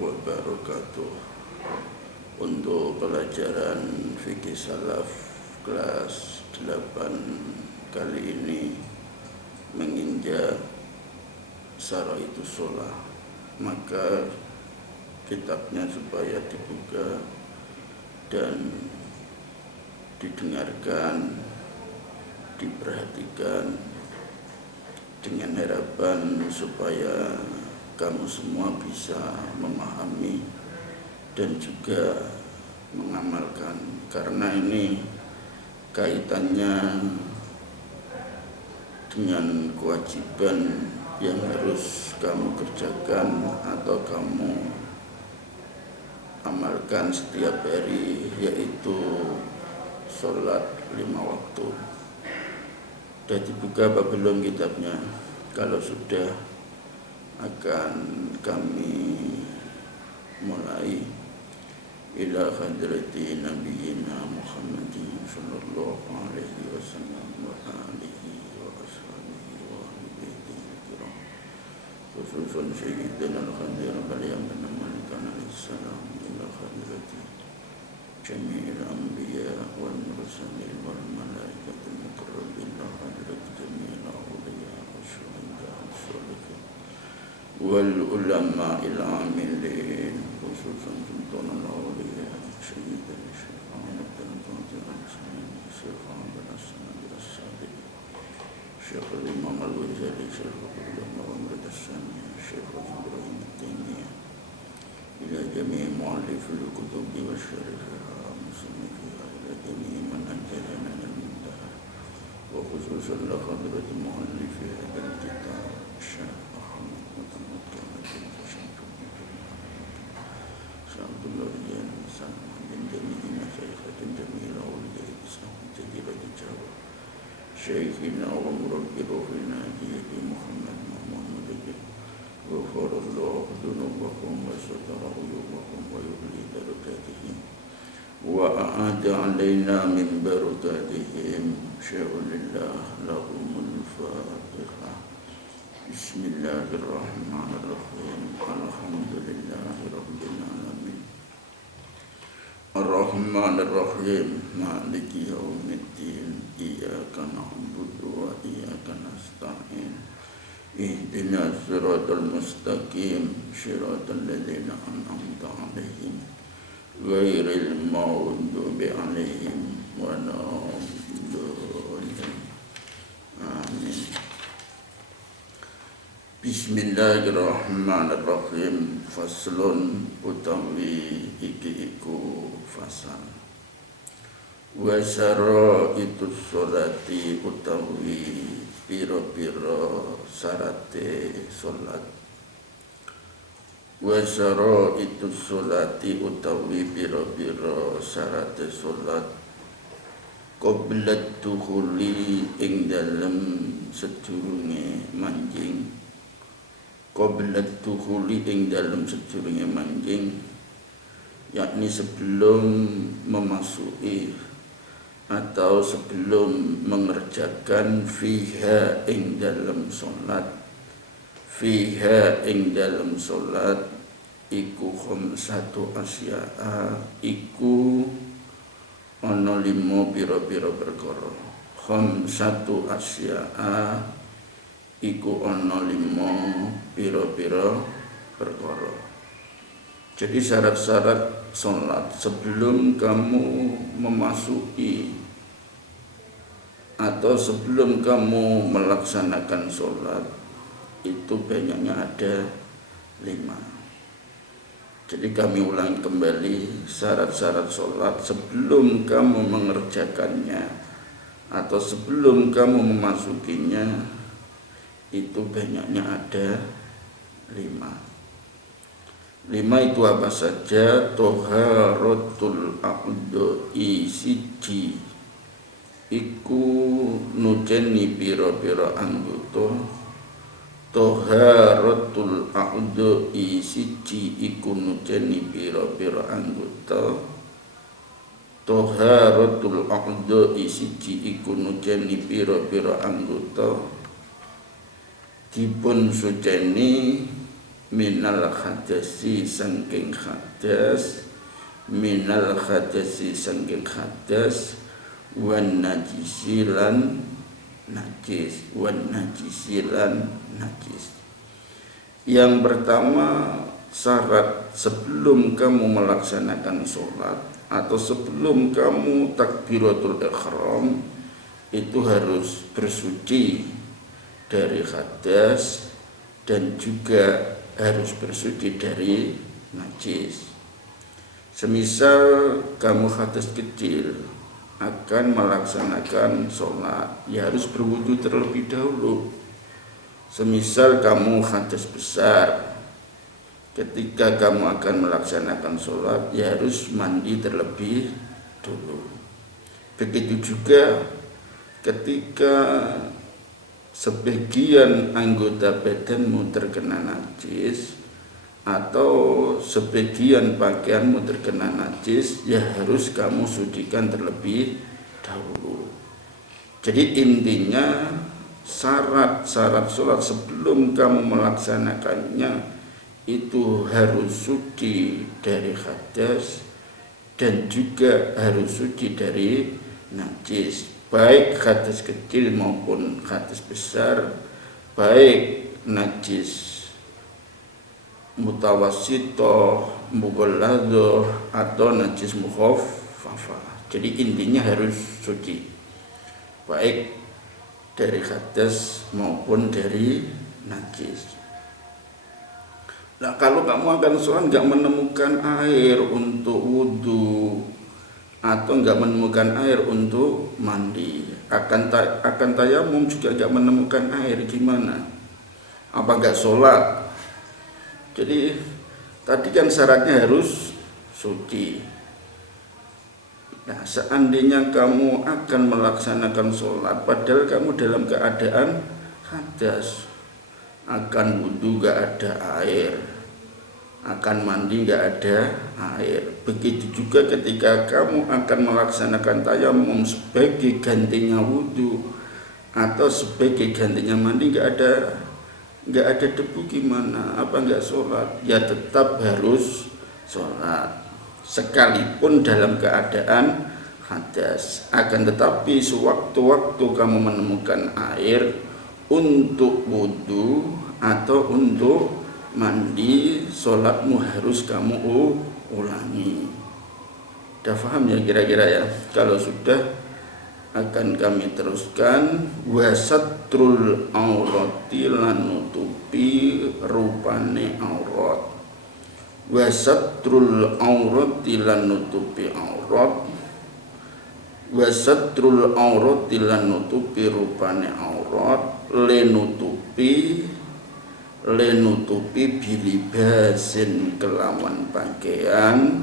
wabarakatuh. Untuk pelajaran fikih salaf kelas 8 kali ini menginjak Syaraitus Shalah, maka kitabnya supaya dibuka dan didengarkan, diperhatikan dengan harapan supaya kamu semua bisa memahami dan juga mengamalkan, karena ini kaitannya dengan kewajiban yang harus kamu kerjakan atau kamu amalkan setiap hari, yaitu sholat 5 waktu. Sudah dibuka apa belum kitabnya? Kalau sudah, akan kami mulai. Ila hadrati nabiyina Muhammadin sallallahu alaihi wasallam wa alihi wa ashabihi wa ahlihi kiram, khususan sayyidina al-khadir beliau menamalkan alaihissalam. Ila hadrati jami'il anbiya wal mursalin wal malaikatul muqarrabin, ila hadrati jami'il awliya wa syuhada wa sholihin wal ulama il amilin, khususan sultan al-awliya sayyidina Syekh Ahmad bin Qadir al-Jilani, Syekh Ahmad al-Sanad al-Sadiq, Syekh Imam al-Ghazali, Syekh Muhammad al-Sani, Syekh Ibrahim al-Taimiyah, ila jami' mu'allif al-kutub wa syariha muslimin, ila jami' man anjazana al-muntaha, wa khususan la hadrati mu'allif hadal kitab Syekh Abdullah bin Salman bin Jamil Masyayikhatin Jamil Awliya Islam Jadilah di Jawa, Syekhina wa Murabbi Ruhina Jiyadi Muhammad Muhammad Jadilah Ghafarallahu dunubakum wa satara uyubakum wa yuhli darajatihim wa a'ada alaina min barakatihim. Sya'ulillah lahumul fatihah. Bismillahirrahmanirrahim. Alhamdulillahi rabbil alamin, Ar-Rahmanir-Rahim, Maliki yaumiddin, Iyyaka na'budu wa iyyaka nasta'in, Ihdinas siratal mustaqim, Shiratal ladzina an'amta 'alaihim, Ghairil maghdubi 'alaihim waladdallin. Amin. Bismillahirrahmanirrahim. Faslun utawi iki iku fasal. Wa syaraitus sholati utawi pira-pira syarate salat. Wa syaraitus sholati utawi pira-pira syarate salat. Qablat dukhuli ing dalem sedurunge manjing. Qablat dukhuli ing dalam sedurunge manjing, yakni sebelum memasuki atau sebelum mengerjakan fiha ing dalam solat. Fiha ing dalam solat iku khamsatu asya'a, iku ana 5 pira-pira perkara. Khamsatu asya'a iku ana 5 pira-pira perkara. Jadi syarat-syarat sholat sebelum kamu memasuki atau sebelum kamu melaksanakan sholat itu banyaknya ada 5. Jadi kami ulangi kembali, syarat-syarat sholat sebelum kamu mengerjakannya atau sebelum kamu memasukinya itu banyaknya ada 5. 5 itu apa saja? Toharatul a'dha'i siji iku nuceni pira-pira anggota. Toharatul a'dha'i siji iku nuceni pira-pira anggota. Toharatul a'dha'i siji iku nuceni pira-pira anggota. Dipun suceni minal hadasi sangking hadas, minal hadasi sangking hadas, wan najisilan najis, wan najisilan najis. Yang pertama, syarat sebelum kamu melaksanakan sholat atau sebelum kamu takbiratul ihram itu harus bersuci dari hadas dan juga harus bersuci dari najis. Semisal kamu hadas kecil akan melaksanakan sholat, ya harus berwudu terlebih dahulu. Semisal kamu hadas besar, ketika kamu akan melaksanakan sholat, ya harus mandi terlebih dulu. Begitu juga ketika sebagian anggota badanmu terkena najis atau sebagian pakaianmu terkena najis, ya harus kamu sucikan terlebih dahulu. Jadi intinya syarat-syarat sholat sebelum kamu melaksanakannya itu harus suci dari hadas dan juga harus suci dari najis, baik hadas kecil maupun hadas besar, baik najis mutawassito, mughalladho atau najis mukhaffafah. Jadi intinya harus suci, baik dari hadas maupun dari najis. Nah, kalau kamu akan sholat nggak menemukan air untuk wudhu atau nggak menemukan air untuk mandi, akan tayamum juga nggak menemukan air, gimana? Apa nggak sholat? Jadi tadi kan syaratnya harus suci. Nah, seandainya kamu akan melaksanakan sholat padahal kamu dalam keadaan hadas, akan wudhu gak ada air, akan mandi gak ada air. Begitu juga ketika kamu akan melaksanakan tayamum sebagai gantinya wudhu atau sebagai gantinya mandi, gak ada debu, gimana? Apa gak sholat? Ya tetap harus sholat sekalipun dalam keadaan hadas. Akan tetapi sewaktu-waktu kamu menemukan air untuk wudhu atau untuk mandi, sholatmu harus kamu ulangi. Sudah paham ya kira-kira ya? Kalau sudah, akan kami teruskan. Wasatrul aurati lan nutupi rupane aurat. Wasatrul aurati lan nutupi aurat. Wasatrul aurati lan nutupi rupane aurat. Lenutupi bilibasin kelawan pakaian,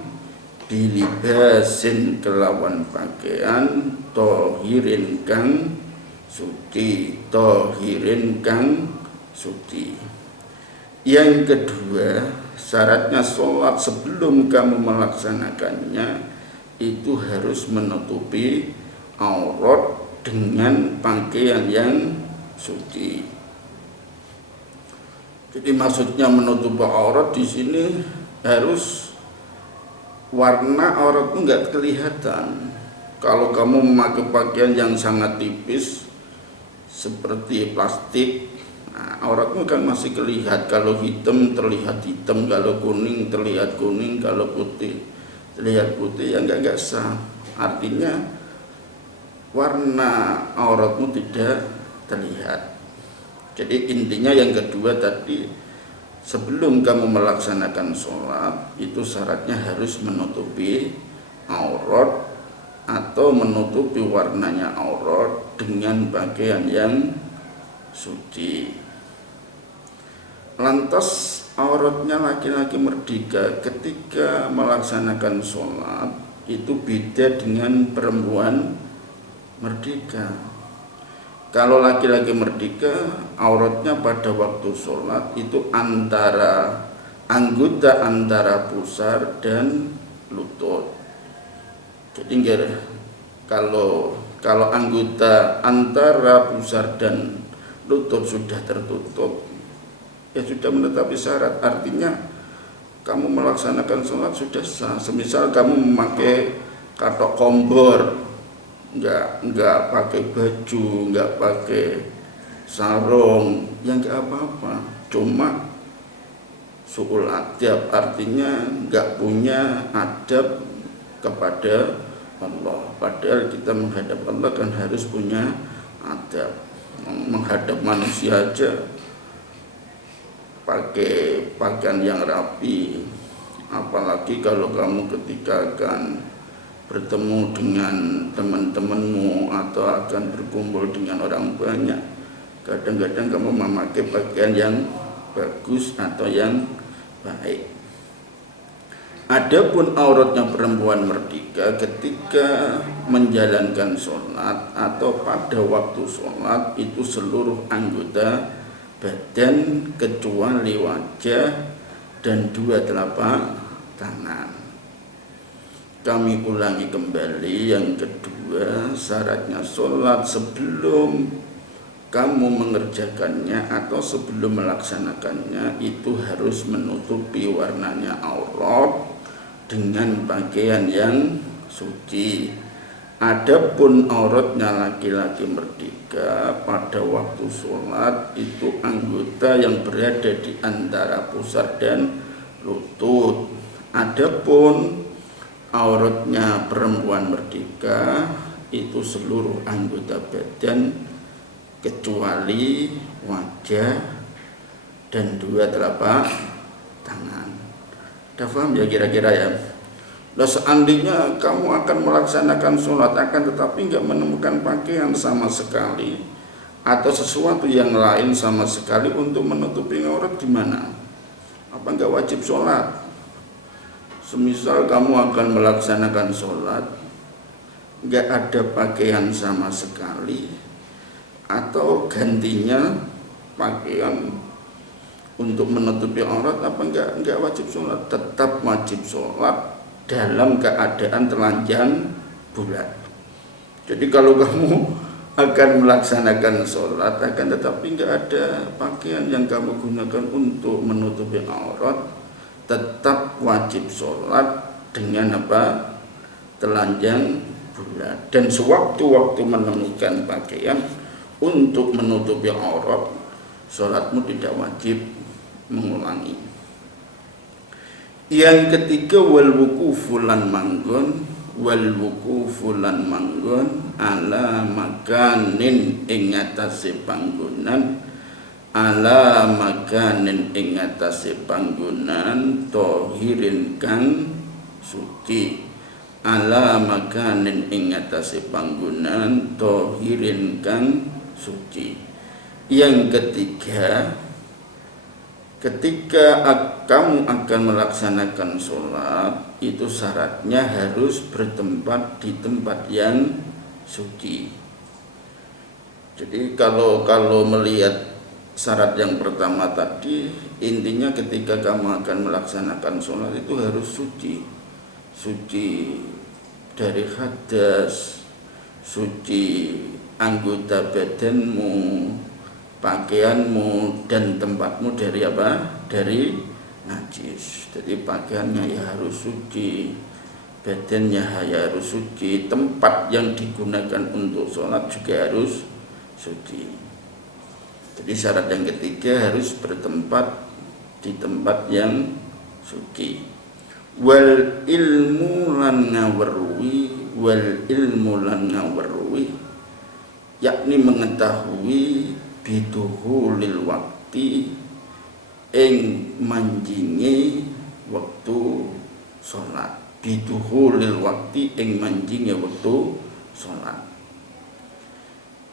bilibasin kelawan pakaian, tohirin kang suci, tohirin kang suci. Yang kedua, syaratnya sholat sebelum kamu melaksanakannya itu harus menutupi aurat dengan pakaian yang suci. Jadi maksudnya menutupi aurat di sini harus warna auratmu nggak kelihatan. Kalau kamu memakai pakaian yang sangat tipis seperti plastik, nah, auratmu kan masih kelihatan. Kalau hitam terlihat hitam, kalau kuning terlihat kuning, kalau putih terlihat putih, ya nggak sah. Artinya warna auratmu tidak terlihat. Jadi intinya yang kedua tadi, sebelum kamu melaksanakan sholat itu syaratnya harus menutupi aurat atau menutupi warnanya aurat dengan pakaian yang suci. Lantas auratnya laki-laki merdeka ketika melaksanakan sholat itu beda dengan perempuan merdeka. Kalau laki-laki merdeka, auratnya pada waktu sholat itu antara pusar dan lutut. Jadi kalau anggota antara pusar dan lutut sudah tertutup, ya sudah menetapi syarat, artinya kamu melaksanakan sholat sudah sah. Semisal kamu memakai katok kompor, nggak pakai baju, nggak pakai sarung, yang nggak apa-apa, cuma su'ul adab, artinya nggak punya adab kepada Allah. Padahal kita menghadap Allah kan harus punya adab. Menghadap manusia aja pakai pakaian yang rapi, apalagi kalau kamu ketika akan bertemu dengan teman-temanmu atau akan berkumpul dengan orang banyak, kadang-kadang kamu memakai pakaian yang bagus atau yang baik. Adapun auratnya perempuan merdeka ketika menjalankan sholat atau pada waktu sholat itu seluruh anggota badan kecuali wajah dan dua telapak tangan. Kami ulangi kembali, yang kedua, syaratnya sholat sebelum kamu mengerjakannya atau sebelum melaksanakannya itu harus menutupi warnanya aurat dengan pakaian yang suci. Adapun auratnya laki-laki merdeka pada waktu sholat itu anggota yang berada di antara pusar dan lutut. Adapun auratnya perempuan merdeka itu seluruh anggota badan kecuali wajah dan dua telapak tangan. Udah paham ya kira-kira ya? Nah, seandainya kamu akan melaksanakan sholat akan tetapi nggak menemukan pakaian sama sekali atau sesuatu yang lain sama sekali untuk menutupi aurat, gimana? Apa nggak wajib sholat? Semisal kamu akan melaksanakan sholat nggak ada pakaian sama sekali atau gantinya pakaian untuk menutupi aurat, apa enggak wajib sholat? Tetap wajib sholat dalam keadaan telanjang bulat. Jadi kalau kamu akan melaksanakan sholat akan tetapi enggak ada pakaian yang kamu gunakan untuk menutupi aurat, tetap wajib sholat dengan apa? Telanjang bulat. Dan sewaktu-waktu menemukan pakaian untuk menutupi aurat, sholatmu tidak wajib mengulangi. Yang ketiga, wal wuqufu lan manggon, wal wuqufu lan manggon ala makanin ing atase panggonan, ala makanin ing atase panggonan tohirin kang suci, ala makanin ing atase panggonan tohirin kang suci. Yang ketiga, ketika kamu akan melaksanakan sholat itu syaratnya harus bertempat di tempat yang suci. Jadi kalau melihat syarat yang pertama tadi, intinya ketika kamu akan melaksanakan sholat itu harus suci dari hadas, suci anggota badanmu, pakaianmu dan tempatmu dari apa? Dari najis. Jadi pakaiannya ya harus suci, badannya ya harus suci, tempat yang digunakan untuk sholat juga harus suci. Jadi syarat yang ketiga harus bertempat di tempat yang suci. Wal ilmu lan ngawerwi, wal ilmu lan ngawerwi, yakni mengetahui biduhulil wakti ing manjinge waktu sholat. Biduhulil wakti ing manjinge waktu sholat.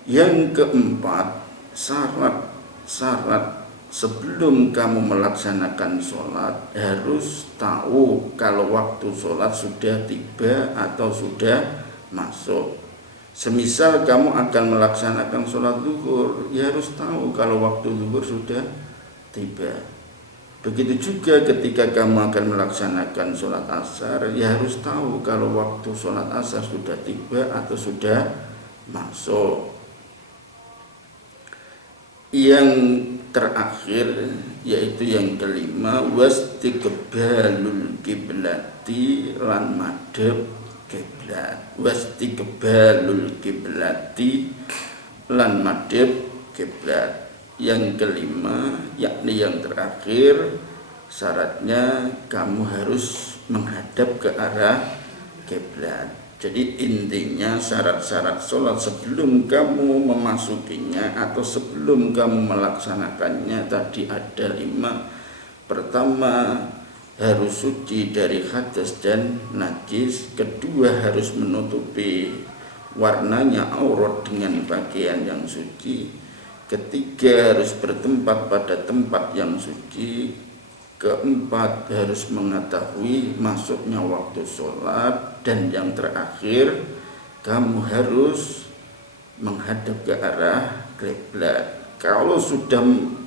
Yang keempat, syarat sebelum kamu melaksanakan sholat harus tahu kalau waktu sholat sudah tiba atau sudah masuk. Semisal kamu akan melaksanakan sholat zuhur, ya harus tahu kalau waktu zuhur sudah tiba. Begitu juga ketika kamu akan melaksanakan sholat asar, ya harus tahu kalau waktu sholat asar sudah tiba atau sudah masuk. Yang terakhir, yaitu yang kelima, wastiqbalul kiblati lan madhep kiblat. Wastiqbalul kiblati lan madhep kiblat. Yang kelima, yakni yang terakhir, syaratnya kamu harus menghadap ke arah kiblat. Jadi intinya syarat-syarat sholat sebelum kamu memasukinya atau sebelum kamu melaksanakannya tadi ada 5. Pertama, harus suci dari hadas dan najis. Kedua, harus menutupi warnanya aurat dengan pakaian yang suci. Ketiga, harus bertempat pada tempat yang suci. Keempat, harus mengetahui masuknya waktu sholat. Dan yang terakhir, kamu harus menghadap ke arah kiblat. Kalau sudah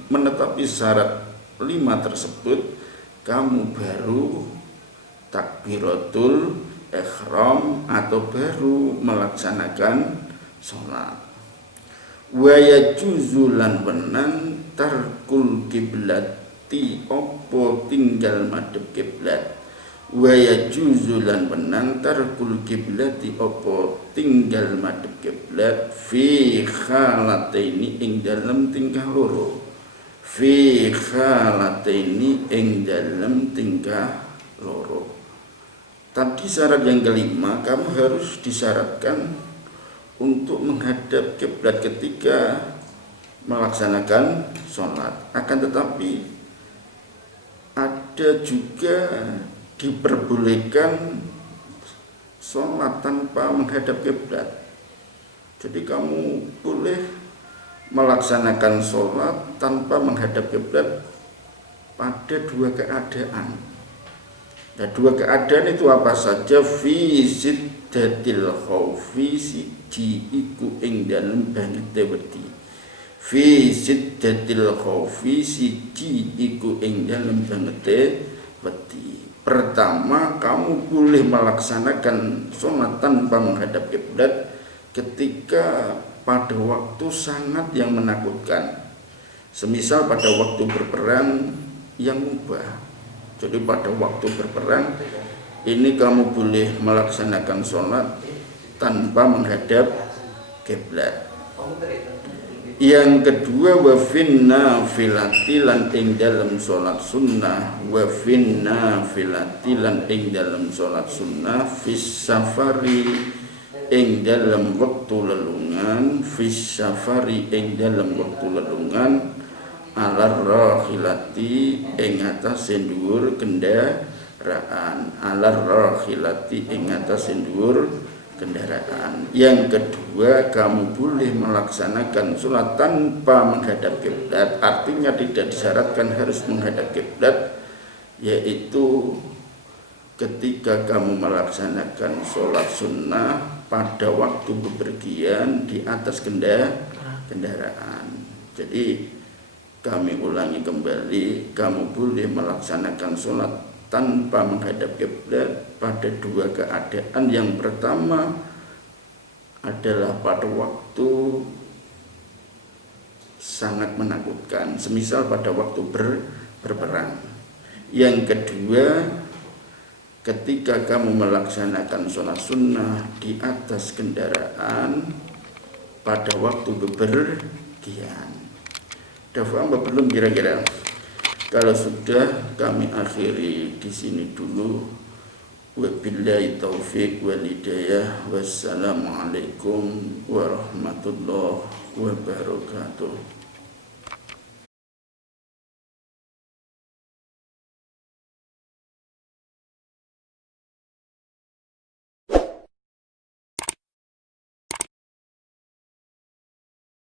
menetapi syarat 5 tersebut, kamu baru takbiratul ihram atau baru melaksanakan sholat. Wa yajuzu lan benan tarkul kiblati opo tinggal madhep kiblat. Wa yajuzu lan benan tarkul kiblati opo tinggal madhep kiblat fi khalataini ing dalem tingkah loro. Fi khalataini ing dalem tingkah loro. Tadi syarat yang kelima, kamu harus disyaratkan untuk menghadap kiblat ketika melaksanakan sholat. Akan tetapi ada juga diperbolehkan sholat tanpa menghadap kiblat. Jadi kamu boleh melaksanakan sholat tanpa menghadap kiblat pada 2 keadaan. Nah, 2 keadaan itu apa saja? Fi siddatil khaufi siji iku ing dalem bangete wedi. Fi siddatil khaufi siji iku ing dalem bangete wedi. Pertama, kamu boleh melaksanakan sholat tanpa menghadap kiblat ketika pada waktu sangat yang menakutkan. Semisal pada waktu berperang yang mubah. Jadi pada waktu berperang ini kamu boleh melaksanakan sholat tanpa menghadap kiblat. Yang kedua, wa finna filati lan ing dalam sholat sunnah. Wa finna filati lan ing dalam sholat sunnah fis safari ing dalam waktu lelungan. Fis safari ing dalam waktu lelungan alar rahilati ing atase dhuwur kendaraan. Alar rahilati ing atase dhuwur kendaraan. Yang kedua, kamu boleh melaksanakan sholat tanpa menghadap kiblat. Artinya tidak disyaratkan harus menghadap kiblat, yaitu ketika kamu melaksanakan sholat sunnah pada waktu bepergian di atas kendaraan. Jadi kami ulangi kembali, kamu boleh melaksanakan sholat tanpa menghadap kiblat pada 2 keadaan. Yang pertama adalah pada waktu sangat menakutkan, semisal pada waktu berperang. Yang kedua, ketika kamu melaksanakan sholat sunnah di atas kendaraan pada waktu bepergian. Faham belum kira-kira? Kalau sudah, kami akhiri di sini dulu. Wabillahi taufiq wal hidayah. Wassalamualaikum warahmatullahi wabarakatuh.